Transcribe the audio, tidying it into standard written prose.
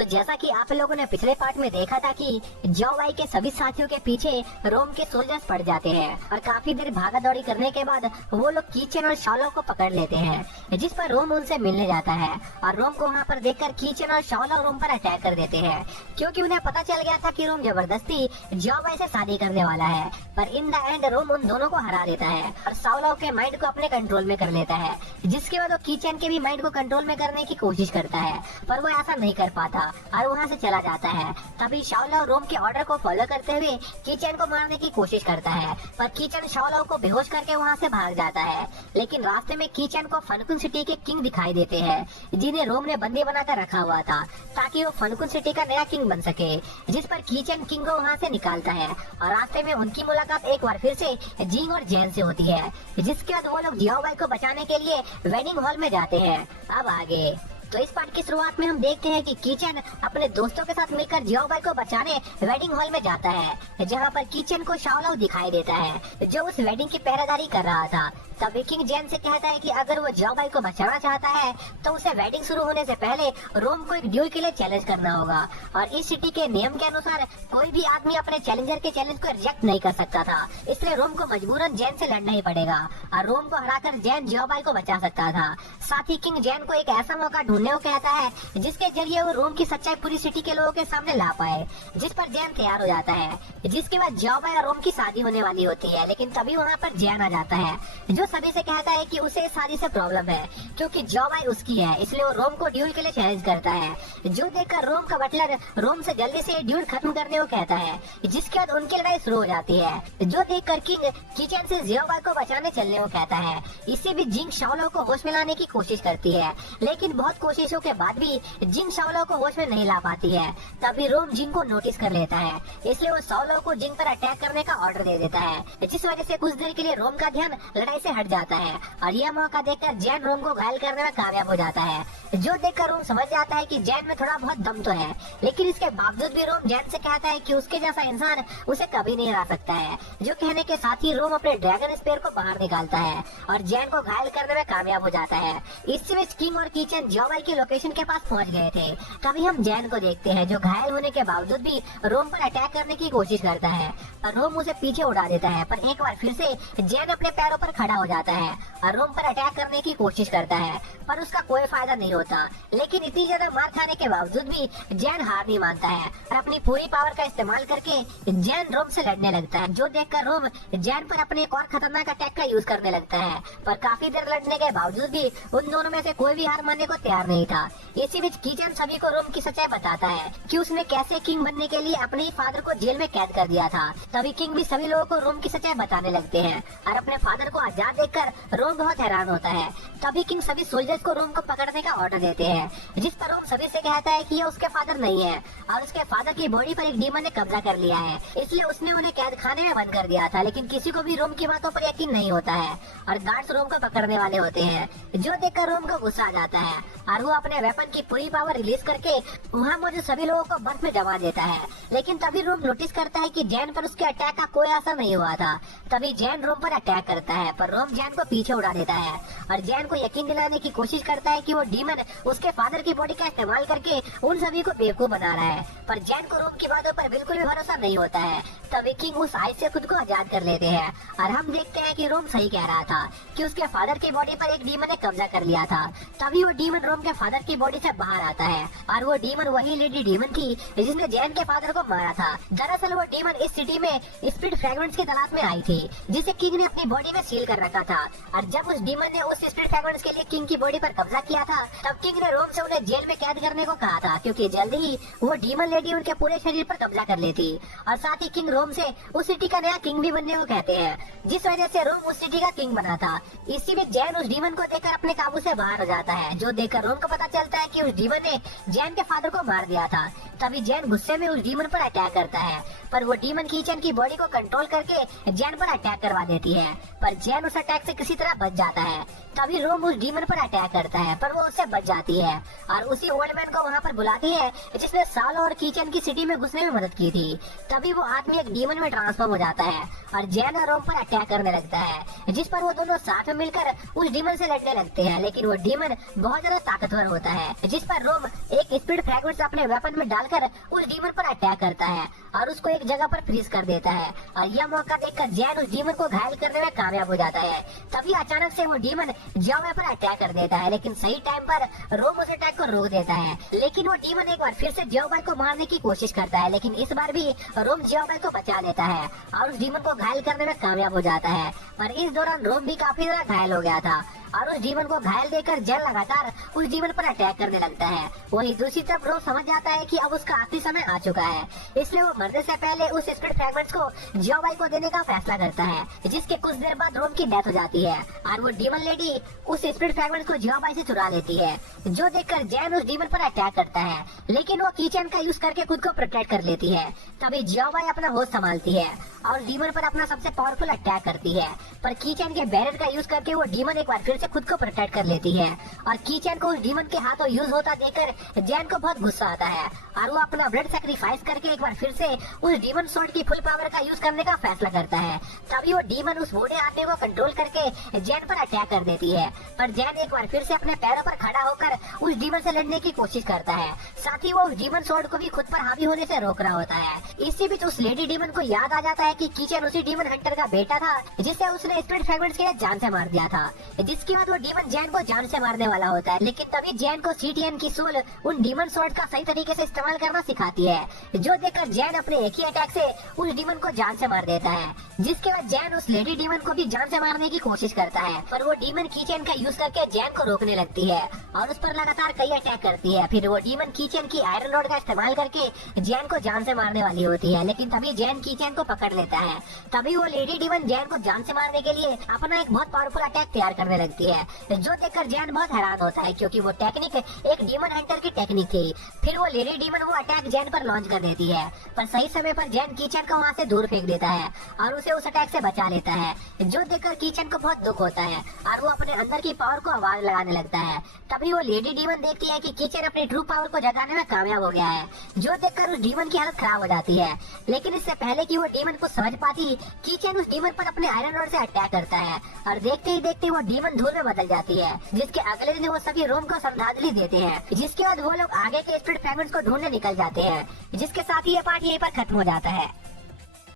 तो जैसा कि आप लोगों ने पिछले पार्ट में देखा था कि जोवाई के सभी साथियों के पीछे रोम के सोल्जर्स पड़ जाते हैं और काफी देर भागा दौड़ी करने के बाद वो लोग कीचन और शाओलो को पकड़ लेते हैं, जिस पर रोम उनसे मिलने जाता है और रोम को वहाँ पर देखकर कीचन और शाओलो रोम पर अटैक कर देते हैं, क्योंकि उन्हें पता चल गया था कि रोम जबरदस्ती जोवाई से शादी करने वाला है। पर इन द एंड रोम उन दोनों को हरा देता है और शाओलो के माइंड को अपने कंट्रोल में कर लेता है, जिसके बाद वो कीचन के भी माइंड को कंट्रोल में करने की कोशिश करता है, पर वो ऐसा नहीं कर पाता और वहाँ से चला जाता है। तभी शाओलो रोम के ऑर्डर को फॉलो करते हुए कीचन को मारने की कोशिश करता है, पर कीचन शाओलो को बेहोश करके वहाँ से भाग जाता है। लेकिन रास्ते में कीचन को फनकुन सिटी के किंग दिखाई देते हैं, जिन्हें रोम ने बंदी बनाकर रखा हुआ था ताकि वो फनकुन सिटी का नया किंग बन सके, जिस पर कीचन किंग को वहाँ से निकालता है और रास्ते में उनकी मुलाकात एक बार फिर से जिंग और जैन से होती है, जिसके बाद वो लोग जियाओबाई को बचाने के लिए वेडिंग हॉल में जाते हैं। अब आगे तो इस पार्ट की शुरुआत में हम देखते हैं कि कीचन अपने दोस्तों के साथ मिलकर जियाओबाई को बचाने वेडिंग हॉल में जाता है, जहां पर कीचन को शाओलो दिखाई देता है जो उस वेडिंग की पहरेदारी कर रहा था। तभी किंग जैन से कहता है कि अगर वो जियाओबाई को बचाना चाहता है तो उसे वेडिंग शुरू होने से पहले रोम को एक ड्यूल के लिए चैलेंज करना होगा, और इस सिटी के नियम के अनुसार कोई भी आदमी अपने चैलेंजर के चैलेंज को रिजेक्ट नहीं कर सकता था, इसलिए रोम को मजबूरन जैन से लड़ना ही पड़ेगा और रोम को हराकर जैन जियाओबाई को बचा सकता था। साथ ही किंग जैन को एक ऐसा मौका ढूंढने को कहता है जिसके जरिए वो रोम की सच्चाई पूरी सिटी के लोगों के सामने ला पाए, जिस पर जैन तैयार हो जाता है। जिसके बाद जियाओबाई और रोम की शादी होने वाली होती है, लेकिन तभी वहाँ पर जैन आ जाता है जो सभी से कहता है कि उसे इस शादी से प्रॉब्लम है क्योंकि जियाओबाई उसकी है, इसलिए वो रोम को ड्यूल के लिए चैलेंज करता है, जो देखकर रोम का बटलर रोम से जल्दी से ड्यूल खत्म करने को कहता है, जिसके बाद उनकी लड़ाई शुरू हो जाती है, जो देखकर किंग कीचन से जियाओबाई को बचाने चलने को कहता है। इसी बीच जिंग शाओलो को होश में लाने की कोशिश करती है, लेकिन बहुत कोशिशों के बाद भी जिंग शाओलो को होश में नहीं ला पाती है। तभी रोम जिंग को नोटिस कर लेता है, इसलिए वो शाओलो को जिंग पर अटैक करने का ऑर्डर दे देता है, जिस वजह से कुछ देर के लिए रोम का ध्यान लड़ाई से हट जाता है और यह मौका देखकर जैन रोम को घायल करने में कामयाब हो जाता है, जो देखकर रोम समझ जाता है कि जैन में थोड़ा बहुत दम तो है, लेकिन इसके बावजूद भी रोम जैन से कहता है कि उसके जैसा इंसान उसे कभी नहीं हरा सकता है, जो कहने के साथ ही रोम अपने ड्रैगन स्पेयर को बाहर निकालता है और जैन को घायल करने में कामयाब हो जाता है। इसी बीच किंग और कीचन जियाओबाई की लोकेशन के पास पहुंच गए थे। तभी हम जैन को देखते हैं जो घायल होने के बावजूद भी रोम पर अटैक करने की कोशिश करता है और रोम उसे पीछे उड़ा देता है, पर एक बार फिर से जैन अपने पैरों पर खड़ा हो जाता है और रोम पर अटैक करने की कोशिश करता है, पर उसका कोई फायदा नहीं होता। लेकिन इतनी ज्यादा मार खाने के बावजूद भी जैन हार नहीं मानता है और अपनी पूरी पावर का इस्तेमाल करके जैन रोम से लड़ने लगता है, जो देखकर रोम जैन पर अपने एक और खतरनाक अटैक का यूज करने लगता है, पर काफी देर लड़ने के बावजूद भी उन दोनों में से कोई भी हार मानने को तैयार नहीं था। इसी बीच कीचन सभी को रोम की सच्चाई बताता है कि उसने कैसे किंग बनने के लिए अपने ही फादर को जेल में कैद कर दिया था। तभी किंग भी सभी लोगों को रोम की सच्चाई बताने लगते हैं और अपने फादर को आजाद देखकर रोम बहुत हैरान होता है। तभी किंग सभी सोल्जर्स को रोम को पकड़ने का ऑर्डर देते हैं, जिस पर रोम सभी से कहता है कि ये उसके फादर नहीं है और उसके फादर की बॉडी पर एक डीमन ने कब्जा कर लिया है, इसलिए उसने उन्हें कैद खाने में बंद कर दिया था। लेकिन किसी को भी रोम की बातों पर यकीन नहीं होता है और गार्ड्स रोम को पकड़ने वाले होते हैं, जो देखकर रोम को गुस्सा आ जाता है और वो अपने वेपन की पूरी पावर रिलीज करके वहाँ मौजूद सभी लोगों को बर्फ में जमा देता है। लेकिन तभी रोम नोटिस करता है कि जैन पर उसके अटैक का कोई असर नहीं हुआ था। तभी जैन रोम पर अटैक करता है, पर रोम जैन को पीछे उड़ा देता है और जैन को यकीन दिलाने की कोशिश करता है कि वो डीमन उसके फादर की बॉडी का इस्तेमाल करके उन सभी को बेवकूफ बना रहा है, पर जैन को रोम की बातों पर बिल्कुल भी भरोसा नहीं होता है। तभी किंग उस आइस से खुद को आजाद कर लेते हैं और हम देखते हैं कि रोम सही कह रहा था कि उसके फादर की बॉडी पर एक डीमन ने कब्जा कर लिया था। तभी वो डीमन रोम के फादर की बॉडी से बाहर आता है और वो डीमन वही लेडी डीमन थी जिसने जैन के फादर को मारा था। दरअसल वो डीमन इस सिटी में स्पिरिट फ्रेगमेंट्स की तलाश में आई थी, जिसे किंग ने अपनी बॉडी में सील कर रखा था, और जब उस डीमन ने उस स्पिरिट फ्रेगमेंट्स के लिए किंग की बॉडी पर कब्जा किया था, तब किंग ने रोम से उन्हें जेल में कैद करने को कहा था, क्योंकि जल्द ही वो डीमन लेडी उनके पूरे शरीर पर कब्जा कर लेती और साथ ही किंग रोम से उस सिटी का नया किंग भी बनने को कहते हैं, जिस वजह से रोम उस सिटी का किंग बना था। इसी में जैन उस डीमन को देखकर अपने काबू से बाहर हो जाता है, जो देखकर रोम को पता चलता है कि उस डीमन ने जैन के फादर को मार दिया था। तभी जैन गुस्से में उस डीमन पर अटैक करता है, पर वो डीमन कीचन की बॉडी को कंट्रोल करके जैन पर अटैक करवा देती है, पर जैन उस अटैक से किसी तरह बच जाता है। तभी रोम उस डीमन पर अटैक करता है, पर वो उससे बच जाती है और उसी ओल्ड मैन को वहाँ पर बुलाती है जिसने सालो और किचन की सिटी में घुसने में मदद की थी। तभी वो आदमी एक डीमन में ट्रांसफॉर्म हो जाता है और जैन और रोम पर अटैक करने लगता है, जिस पर वो दोनों साथ में मिलकर उस डीमन से लड़ने लगते हैं। लेकिन वो डीमन बहुत ज्यादा ताकतवर होता है, जिस पर रोम एक स्पीड फ्रैगमेंट्स अपने वेपन में डालकर उस डीमन पर अटैक करता है और उसको एक जगह पर फ्रीज कर देता है। और यह मौका देखकर जैन उस डीमन को घायल करने में कामयाब हो जाता है। तभी अचानक से वो डीमन जियाओवाई पर अटैक कर देता है, लेकिन सही टाइम पर रोम उस अटैक को रोक देता है। लेकिन वो डीमन एक बार फिर से जियाओवाई को मारने की कोशिश करता है, लेकिन इस बार भी रोम जियाओवाई को बचा लेता है और उस डीमन को घायल करने में कामयाब हो जाता है। पर इस दौरान रोम भी काफी ज्यादा घायल हो गया था और उस डीमन को घायल देकर जैन लगातार उस डीमन पर अटैक करने लगता है। वहीं दूसरी तरफ रोम समझ जाता है कि अब उसका आखिरी समय आ चुका है, इसलिए वो मरने से पहले उस स्पिरिट फ्रैगमेंट्स को जियाओवाई को देने का फैसला करता है, जिसके कुछ देर बाद रोम की डेथ हो जाती है और वो डीमन लेडी उस स्पिरिट फ्रैगमेंट्स को जियाओवाई से चुरा लेती है, जो देखकर जैन उस डीमन पर अटैक करता है, लेकिन वो कीचेन का यूज करके खुद को प्रोटेक्ट कर लेती है। तभी जियाओवाई अपना होश संभालती है और डीमन पर अपना सबसे पावरफुल अटैक करती है, पर कीचेन के बैरियर का यूज करके वो डीमन एक बार फिर से खुद को प्रोटेक्ट कर लेती है। और कीचेन को उस डीमन के हाथों यूज होता देखकर जैन को बहुत गुस्सा आता है और वो अपना ब्लड सैक्रिफाइस करके एक बार फिर से उस डीमन स्वॉर्ड की फुल पावर का यूज करने का फैसला करता है। तभी वो डीमन उस बूढ़े आदमी को कंट्रोल करके जैन पर अटैक कर देती है, पर जैन एक बार फिर से अपने पैरों पर खड़ा होकर उस डीमन से लड़ने की कोशिश करता है। साथ ही वो उस डीमन स्वॉर्ड को भी खुद पर हावी होने से रोक रहा होता है। इसी बीच उस लेडी डीमन को याद आ जाता है कि कीचेन उसी डीमन हंटर का बेटा था जिसे उसने स्पिरिट फ्रैगमेंट्स के लिए जान से मार दिया था, जिसके बाद वो डीमन जैन को जान से मारने वाला होता है। लेकिन तभी जैन को सीटीएन की सूल उन डीमन स्वॉर्ड का सही तरीके से इस्तेमाल करना सिखाती है, जो देखकर जैन अपने एक ही अटैक से उस डीमन को जान से मार देता है। जिसके बाद जैन उस लेडी डीमन को भी जान से मारने की कोशिश करता है, पर वो डीमन कीचेन का यूज करके जैन को रोकने लगती है और उस पर लगातार कई अटैक करती है। फिर वो डीमन कीचेन की आयरन रॉड का इस्तेमाल करके जैन को जान से मारने वाली होती है, लेकिन तभी जैन कीचेन को पकड़ लेता है। तभी वो लेडी डीमन जैन को जान से मारने के लिए अपना एक बहुत पावरफुल अटैक तैयार करने लगती है, जो देखकर जैन बहुत हैरान होता है, क्योंकि वो टेक्निक एक डीमन हंटर की टेक्निक थी। फिर वो लेडी डीमन वो अटैक जैन पर लॉन्च कर देती है, पर सही समय पर जैन कीचेन को वहाँ से दूर फेंक देता है और उसे उस अटैक से बचा लेता है, जो देखकर कीचेन को बहुत दुख होता है और वो अपने अंदर की पावर को आवाज लगाने लगता है। तभी वो लेडी डीमन देखती है कि कीचेन अपनी ट्रू पावर को जगाने में कामयाब हो गया है, जो देखकर उस डीमन की हालत खराब हो जाती है। लेकिन इससे पहले कि वो डीमन को समझ पाती, कीचेन उस डीमन पर अपने आयरन रॉड से अटैक करता है और देखते ही देखते वो डीमन धूल में बदल जाती है, जिसके अगले दिन वो सभी रोम को श्रद्धांजलि देते हैं। जिसके बाद वो लोग आगे के स्पिरिट फ्रैगमेंट्स को ढूंढने निकल जाते हैं, जिसके साथ ही ये पार्ट यहीं पर खत्म हो जाता है।